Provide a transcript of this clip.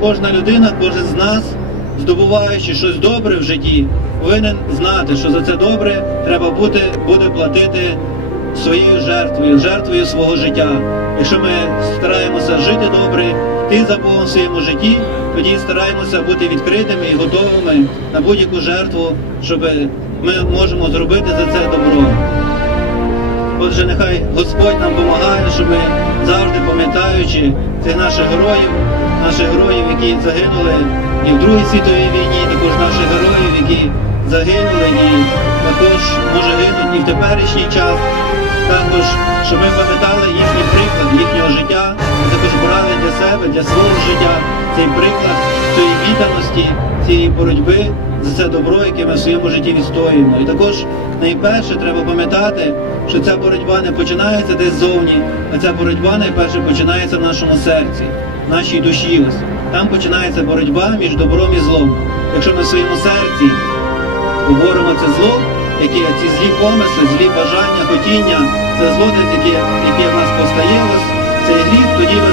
кожна людина, кожен з нас, здобуваючи щось добре в житті, повинен знати, що за це добре треба бути, буде платити своєю жертвою, жертвою свого життя. Якщо ми стараємося жити добре, йти за Богом в своєму житті, тоді стараємося бути відкритими і готовими на будь-яку жертву, щоб ми можемо зробити за це добро. Отже, нехай Господь нам допомагає, щоб ми завжди пам'ятаючи цих наших героїв, наших героїв, які загинули і в Другій світовій війні, також наших героїв, які загинули і також може гинуть і в теперішній час. Також, щоб ми пам'ятали їхній приклад, їхнього життя, також брали для себе, для свого життя цей приклад цієї відданості, цієї боротьби за це добро, яке ми в своєму житті відстоюємо. І також найперше треба пам'ятати, що ця боротьба не починається десь ззовні, а ця боротьба найперше починається в нашому серці, в нашій душі. Там починається боротьба між добром і злом. Якщо ми в своєму серці поборемо це зло, яке ці злі помисли, злі бажання, хотіння, це зло, яке, в нас постає, цей гріх, тоді ми